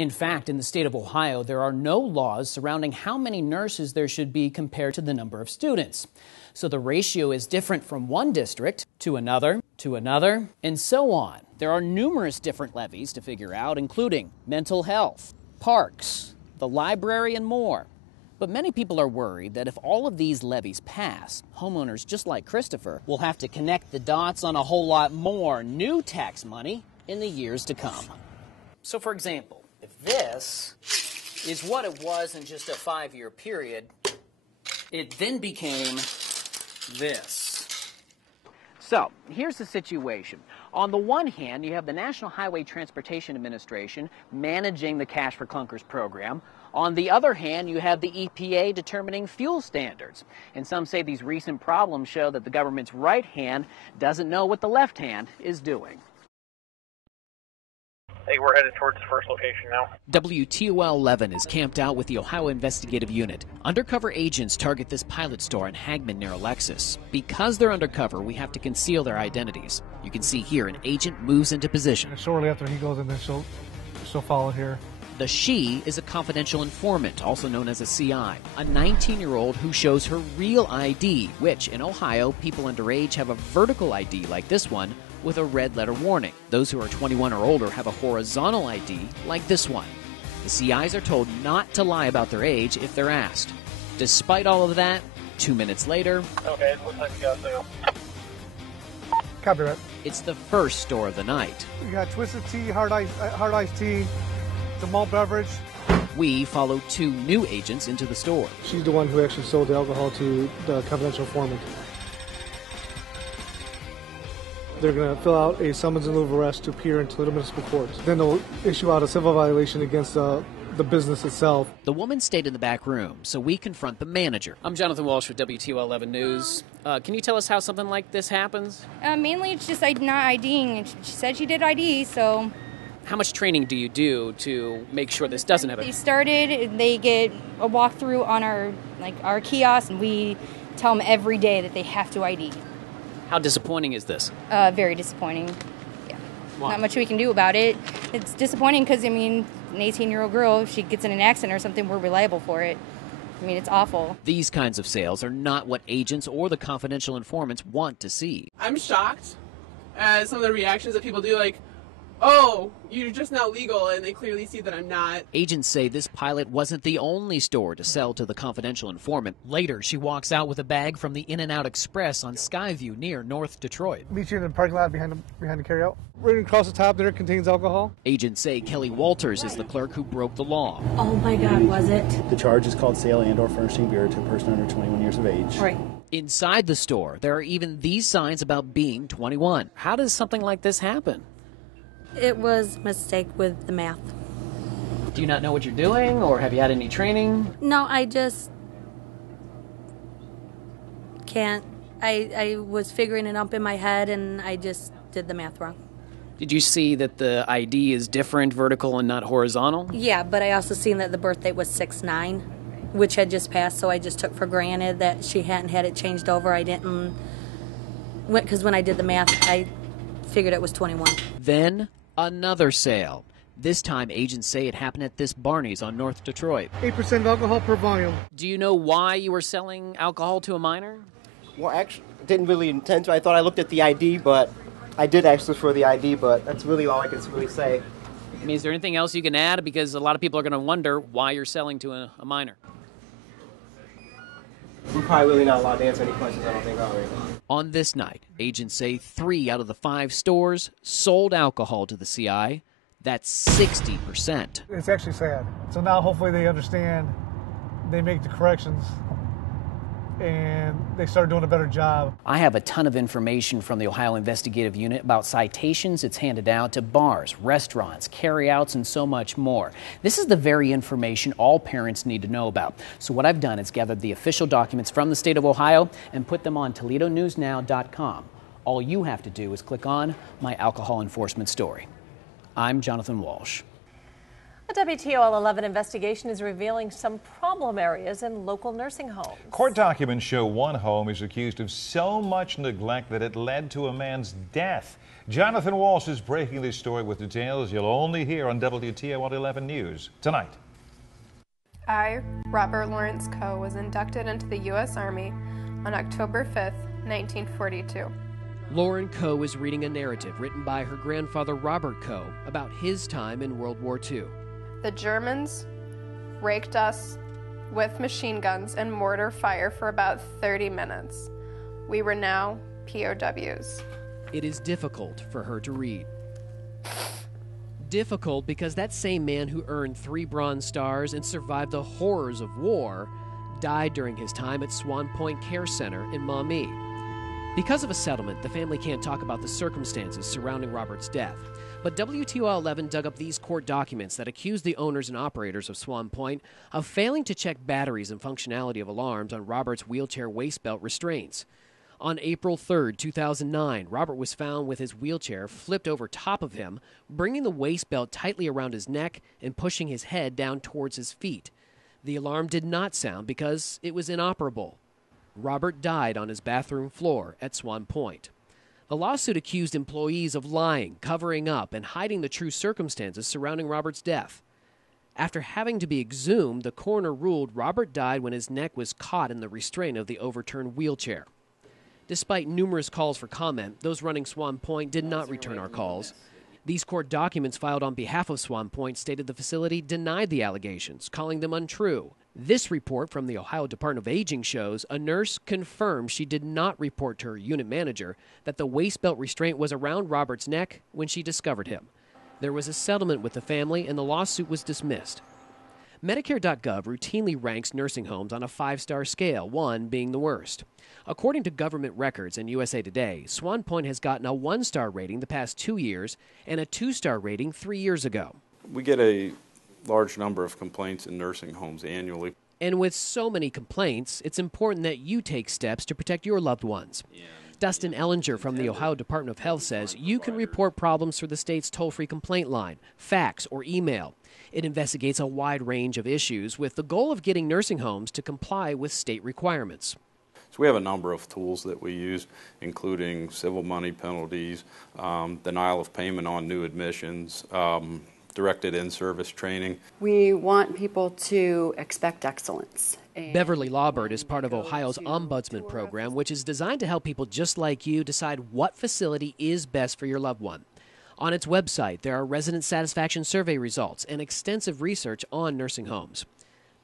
In fact, in the state of Ohio, there are no laws surrounding how many nurses there should be compared to the number of students. So the ratio is different from one district to another, and so on. There are numerous different levies to figure out, including mental health, parks, the library, and more. But many people are worried that if all of these levies pass, homeowners just like Christopher will have to connect the dots on a whole lot more new tax money in the years to come. So, for example, if this is what it was in just a 5-year period, it then became this. So, here's the situation. On the one hand, you have the National Highway Transportation Administration managing the Cash for Clunkers program. On the other hand, you have the EPA determining fuel standards. And some say these recent problems show that the government's right hand doesn't know what the left hand is doing. Hey, we're headed towards the first location now. WTOL 11 is camped out with the Ohio Investigative Unit. Undercover agents target this pilot store in Hagman near Alexis. Because they're undercover, we have to conceal their identities. You can see here an agent moves into position. Shortly after he goes in there, she'll follow here. The she is a confidential informant, also known as a CI, a 19-year-old who shows her real ID, which in Ohio, people underage have a vertical ID like this one with a red letter warning. Those who are 21 or older have a horizontal ID like this one. The CIs are told not to lie about their age if they're asked. Despite all of that, 2 minutes later, okay, it looks like we got now. Copy that. It's the first store of the night. We got twisted tea, hard iced tea, the malt beverage. We follow 2 new agents into the store. She's the one who actually sold the alcohol to the confidential informant. They're going to fill out a summons in lieu of arrest to appear into the municipal court. Then they'll issue out a civil violation against the business itself. The woman stayed in the back room, so we confront the manager. I'm Jonathan Walsh with WTOL 11 News. Can you tell us how something like this happens? Mainly it's just not IDing. She said she did ID, so... How much training do you do to make sure this doesn't happen? They get a walkthrough on our kiosk, and we tell them every day that they have to ID. How disappointing is this? Very disappointing. Yeah. Why? Not much we can do about it. It's disappointing because, an 18-year-old girl, if she gets in an accident or something, we're reliable for it. It's awful. These kinds of sales are not what agents or the confidential informants want to see. I'm shocked at some of the reactions that people do, like, oh, you're just now legal, and they clearly see that I'm not. Agents say this pilot wasn't the only store to sell to the confidential informant. Later, she walks out with a bag from the In-N-Out Express on Skyview near North Detroit. Meet you in the parking lot behind the carryout. Right across the top there contains alcohol. Agents say Kelly Walters is the clerk who broke the law. Oh my God, was it? The charge is called sale and or furnishing beer to a person under 21 years of age. Right. Inside the store, there are even these signs about being 21. How does something like this happen? It was a mistake with the math. Do you not know what you're doing, or have you had any training? No, I just can't. I was figuring it up in my head, and I just did the math wrong. Did you see that the ID is different, vertical and not horizontal? Yeah, but I also seen that the birth date was 6/9, which had just passed, so I just took for granted that she hadn't had it changed over. I didn't, because when I did the math, I figured it was 21. Then another sale. This time, agents say it happened at this Barney's on North Detroit. 8% alcohol per volume. Do you know why you were selling alcohol to a minor? Well, actually, I didn't really intend to. I thought I looked at the ID, but I did ask for the ID, but that's really all I can really say. Is there anything else you can add? Because a lot of people are going to wonder why you're selling to a minor. I'm probably really not allowed to answer any questions, I don't think, are we? On this night, agents say 3 out of the 5 stores sold alcohol to the CI. That's 60%. It's actually sad. So now hopefully they understand, they make the corrections, and they start doing a better job. I have a ton of information from the Ohio Investigative Unit about citations it's handed out to bars, restaurants, carryouts, and so much more. This is the very information all parents need to know about. So what I've done is gathered the official documents from the state of Ohio and put them on ToledoNewsNow.com. All you have to do is click on my alcohol enforcement story. I'm Jonathan Walsh. A WTOL 11 investigation is revealing some problem areas in local nursing homes. Court documents show one home is accused of so much neglect that it led to a man's death. Jonathan Walsh is breaking this story with details you'll only hear on WTOL 11 News tonight. I, Robert Lawrence Coe, was inducted into the U.S. Army on October 5th, 1942. Lauren Coe is reading a narrative written by her grandfather Robert Coe about his time in World War II. The Germans raked us with machine guns and mortar fire for about 30 minutes. We were now POWs. It is difficult for her to read. Difficult because that same man who earned 3 Bronze Stars and survived the horrors of war died during his time at Swan Point Care Center in Maumee. Because of a settlement, the family can't talk about the circumstances surrounding Robert's death. But WTOL 11 dug up these court documents that accuse the owners and operators of Swan Point of failing to check batteries and functionality of alarms on Robert's wheelchair waist belt restraints. On April 3, 2009, Robert was found with his wheelchair flipped over top of him, bringing the waist belt tightly around his neck and pushing his head down towards his feet. The alarm did not sound because it was inoperable. Robert died on his bathroom floor at Swan Point. The lawsuit accused employees of lying, covering up, and hiding the true circumstances surrounding Robert's death. After having to be exhumed, the coroner ruled Robert died when his neck was caught in the restraint of the overturned wheelchair. Despite numerous calls for comment, those running Swan Point did not return our calls. These court documents filed on behalf of Swan Point stated the facility denied the allegations, calling them untrue. This report from the Ohio Department of Aging shows a nurse confirmed she did not report to her unit manager that the waist belt restraint was around Robert's neck when she discovered him. There was a settlement with the family and the lawsuit was dismissed. Medicare.gov routinely ranks nursing homes on a 5-star scale, 1 being the worst. According to government records and USA Today, Swan Point has gotten a 1-star rating the past 2 years and a 2-star rating 3 years ago. We get a large number of complaints in nursing homes annually. And with so many complaints, it's important that you take steps to protect your loved ones. Dustin Ellinger from the Ohio Department of Health says you can report problems through the state's toll-free complaint line, fax, or email. It investigates a wide range of issues with the goal of getting nursing homes to comply with state requirements. So we have a number of tools that we use, including civil money penalties, denial of payment on new admissions, directed in-service training. We want people to expect excellence. Beverly Lawbird is part of Ohio's Ombudsman program, which is designed to help people just like you decide what facility is best for your loved one. On its website, there are resident satisfaction survey results and extensive research on nursing homes.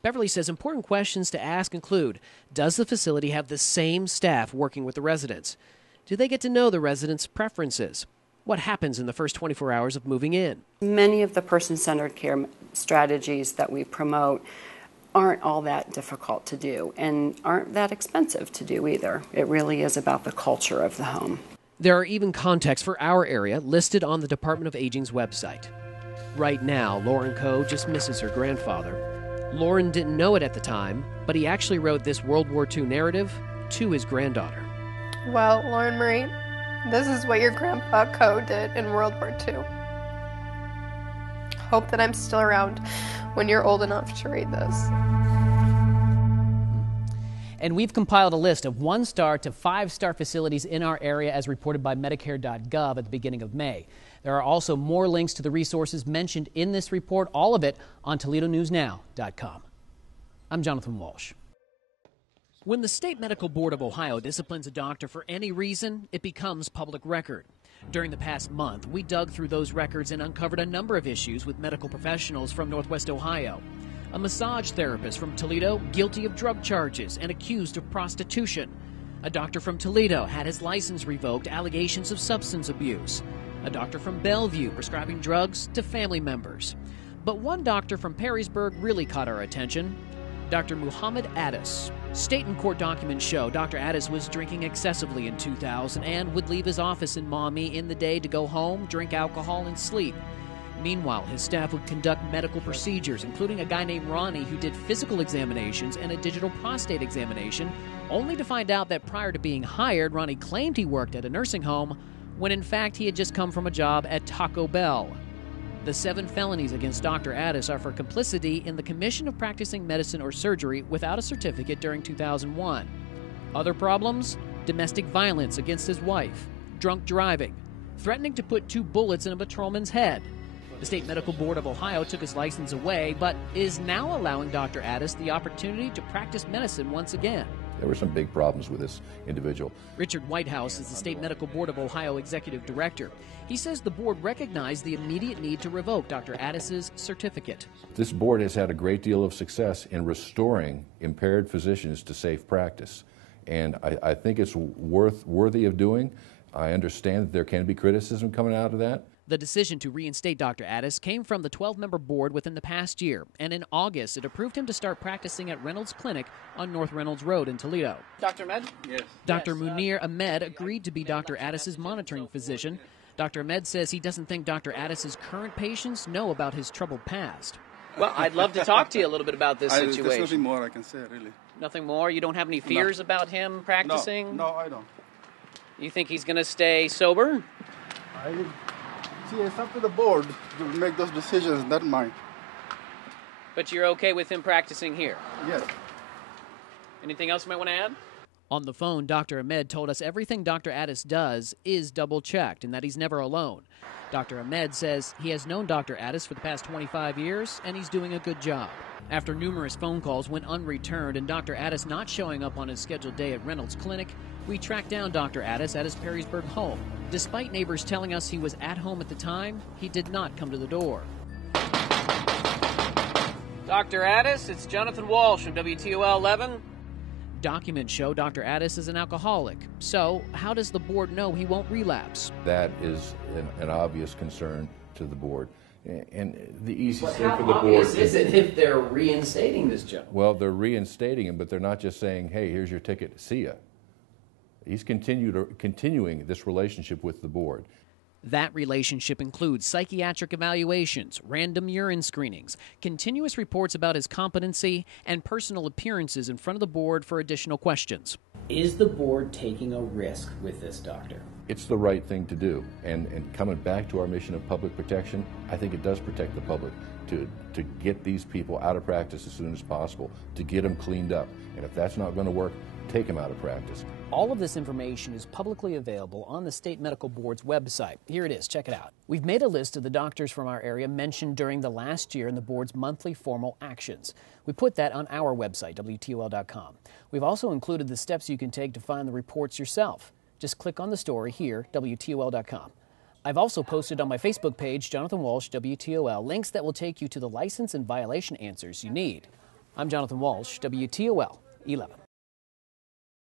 Beverly says important questions to ask include, does the facility have the same staff working with the residents? Do they get to know the residents' preferences? What happens in the first 24 hours of moving in? Many of the person-centered care strategies that we promote aren't all that difficult to do and aren't that expensive to do either. It really is about the culture of the home. There are even contacts for our area listed on the Department of Aging's website. Right now, Lauren Coe just misses her grandfather. Lauren didn't know it at the time, but he actually wrote this World War II narrative to his granddaughter. Well, Lauren Marie, this is what your grandpa Coe did in World War II. Hope that I'm still around when you're old enough to read this. And we've compiled a list of 1-star to 5-star facilities in our area as reported by Medicare.gov at the beginning of May. There are also more links to the resources mentioned in this report, all of it on ToledoNewsNow.com. I'm Jonathan Walsh. When the State Medical Board of Ohio disciplines a doctor for any reason, it becomes public record. During the past month, we dug through those records and uncovered a number of issues with medical professionals from Northwest Ohio. A massage therapist from Toledo guilty of drug charges and accused of prostitution. A doctor from Toledo had his license revoked, allegations of substance abuse. A doctor from Bellevue prescribing drugs to family members. But one doctor from Perrysburg really caught our attention. Dr. Muhammad Addis. State and court documents show Dr. Addis was drinking excessively in 2000 and would leave his office in Maumee in the day to go home, drink alcohol, and sleep. Meanwhile, his staff would conduct medical procedures, including a guy named Ronnie who did physical examinations and a digital prostate examination, only to find out that prior to being hired, Ronnie claimed he worked at a nursing home, when in fact he had just come from a job at Taco Bell. The 7 felonies against Dr. Addis are for complicity in the commission of practicing medicine or surgery without a certificate during 2001. Other problems? Domestic violence against his wife, drunk driving, threatening to put 2 bullets in a patrolman's head. The State Medical Board of Ohio took his license away, but is now allowing Dr. Addis the opportunity to practice medicine once again. There were some big problems with this individual. Richard Whitehouse is the State Medical Board of Ohio Executive Director. He says the board recognized the immediate need to revoke Dr. Addis's certificate. This board has had a great deal of success in restoring impaired physicians to safe practice, and I think it's worthy of doing. I understand that there can be criticism coming out of that. The decision to reinstate Dr. Addis came from the 12-member board within the past year, and in August it approved him to start practicing at Reynolds Clinic on North Reynolds Road in Toledo. Dr. Ahmed? Yes. Dr. Munir Ahmed agreed to be Dr. Addis's monitoring physician. Dr. Ahmed says he doesn't think Dr. Addis's current patients know about his troubled past. Well, I'd love to talk to you a little bit about this situation. There's nothing more I can say, really. Nothing more? You don't have any fears about him practicing? No, I don't. You think he's going to stay sober? See, it's up to the board to make those decisions, not mine. But you're okay with him practicing here? Yes. Anything else you might want to add? On the phone, Dr. Ahmed told us everything Dr. Addis does is double-checked and that he's never alone. Dr. Ahmed says he has known Dr. Addis for the past 25 years and he's doing a good job. After numerous phone calls went unreturned and Dr. Addis not showing up on his scheduled day at Reynolds Clinic, we tracked down Dr. Addis at his Perrysburg home. Despite neighbors telling us he was at home at the time, he did not come to the door. Dr. Addis, it's Jonathan Walsh from WTOL 11. Documents show Dr. Addis is an alcoholic. So, how does the board know he won't relapse? That is an obvious concern to the board. And the easiest thing How for the board obvious is it if they're reinstating this gentleman? Well, they're reinstating him, but they're not just saying, hey, here's your ticket, see ya. He's continuing this relationship with the board. That relationship includes psychiatric evaluations, random urine screenings, continuous reports about his competency, and personal appearances in front of the board for additional questions. Is the board taking a risk with this doctor? It's the right thing to do. And coming back to our mission of public protection, I think it does protect the public to get these people out of practice as soon as possible, to get them cleaned up. And if that's not going to work, take them out of practice. All of this information is publicly available on the State Medical Board's website. Here it is. Check it out. We've made a list of the doctors from our area mentioned during the last year in the board's monthly formal actions. We put that on our website, WTOL.com. We've also included the steps you can take to find the reports yourself. Just click on the story here, WTOL.com. I've also posted on my Facebook page, Jonathan Walsh, WTOL, links that will take you to the license and violation answers you need. I'm Jonathan Walsh, WTOL 11.